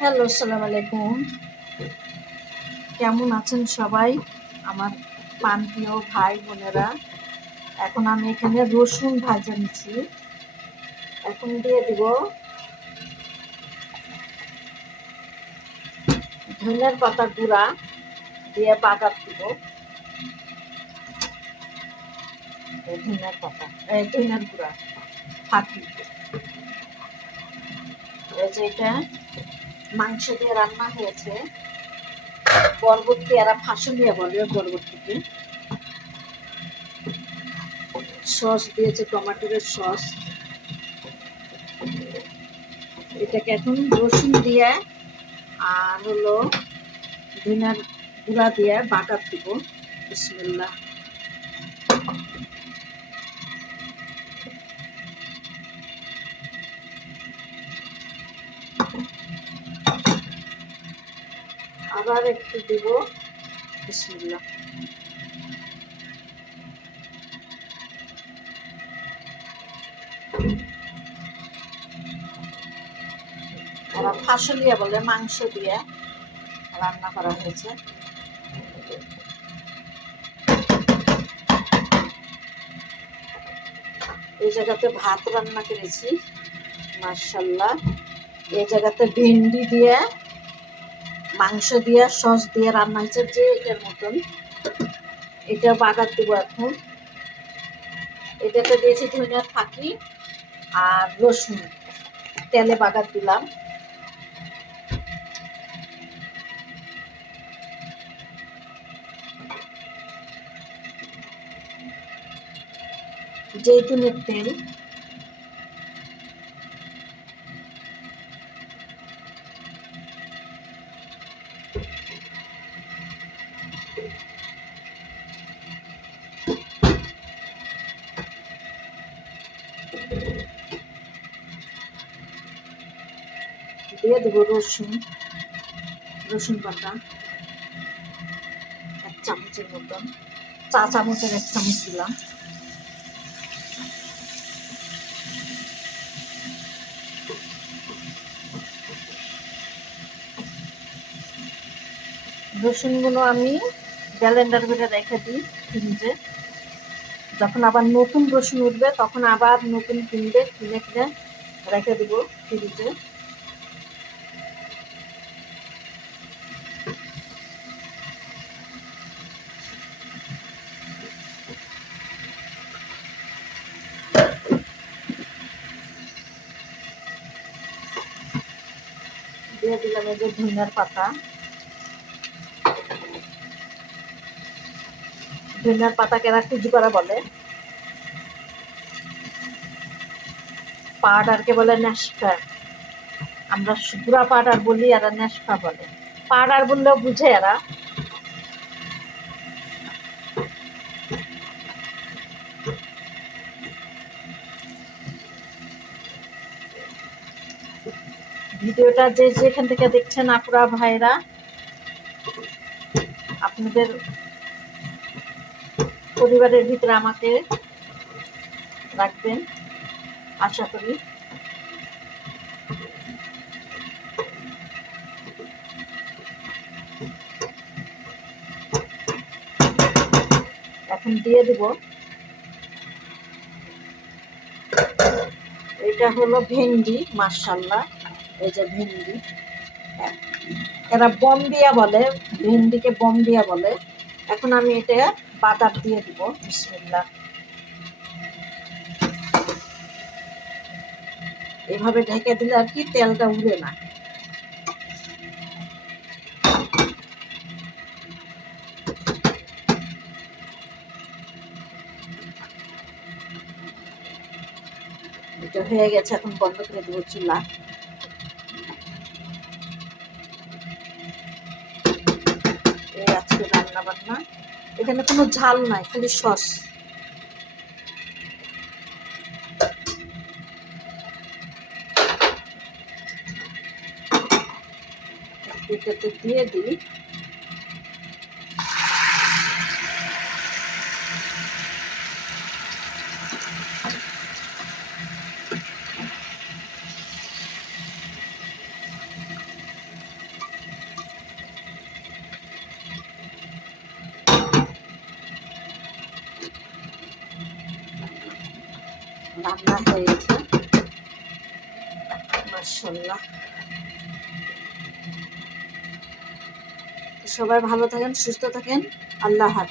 Hello, আসসালামু আলাইকুম। কেমন আছেন সবাই? আমার প্রাণপ্রিয় ভাই বোনেরা। এখন আমি এখানে রসুন ভাজা নিচ্ছি। এখন দিয়ে দিব ধনিয়ার পাতা গুঁড়া দিয়ে বাগার দিব। ধনিয়ার পাতা, ধনিয়ার গুঁড়া ফাঁকি। এই যে এটা মাংস দিয়ে রান্না হয়েছে। বরবটি এরা ফাঁসুলিয়া বলে বরবটিকে। সস দিয়েছে, টমেটোর সস। এটাকে এখন রসুন দিয়ে আর হলো ধনিয়ার গুঁড়া দিয়ে বাগার দিব। বিসমিল্লাহ। আবার একটু দিব। বিসমিল্লাহ। ওরা ফাঁসুলিয়া বলে, মাংস দিয়ে রান্না করা হয়েছে। এই জায়গাতে ভাত রান্না করেছি, মাশাআল্লাহ। এই জায়গাতে ভেন্ডি দিয়ে মাংস দিয়ে সস দিয়ে রান্না হয়েছে, যে এটার মতন। এটা বাগার দিব এখন। এটাতে দিয়েছি ধনিয়ার ফাঁকি আর রসুন, তেলে বাগার দিলাম। জৈতুনের তেল, দিয়ে দেবো রসুন, রসুন বাটা 1 চামচের মতন। চা চামচের 1 চামচ দিলাম। রসুনগুলো আমি ব্লেন্ডার করে রেখে দিই ফ্রিজে। যখন আবার নতুন রসুন উঠবে তখন আবার নতুন কিনে রেখে দিব ফ্রিজে। দিয়ে দিলাম এই যে ধনিয়ার পাতা। ধনিয়ার পাতাকে এরা কুচকরা বলে, পাউডারকে বলে নেশপা। আমরা গুঁড়া পাউডার বলি, এরা নেশপা বলে। পাউডার বললেও বুঝে এরা। ভিডিওটা যে যেখান থেকে দেখছেন আপুরা ভাইরা, আপনাদের পরিবারের ভিতরে আমাকে রাখবেন আশা করি। এখন দিয়ে দিব, এটা হলো ভেন্ডি, মাশাআল্লাহ। এই যে ভেন্ডি, এরা বম্বিয়া বলে, ভেন্ডিকে বম্বিয়া বলে। এখন আমি এটা বাগার দিয়ে দিব। বিসমিল্লাহ। এভাবে ঢেকে দিলে আর কি তেলটা উড়ে না। এটা হয়ে গেছে, এখন বন্ধ করে দেবো চুলা। এই আজকে রান্না বান্না, এখানে কোনো ঝাল নাই, খালি সস। এটাতে দিয়ে দিই। রান্না হয়ে গেছে মাশাআল্লাহ। সবাই ভালো থাকেন, সুস্থ থাকেন। আল্লাহ হাফেজ।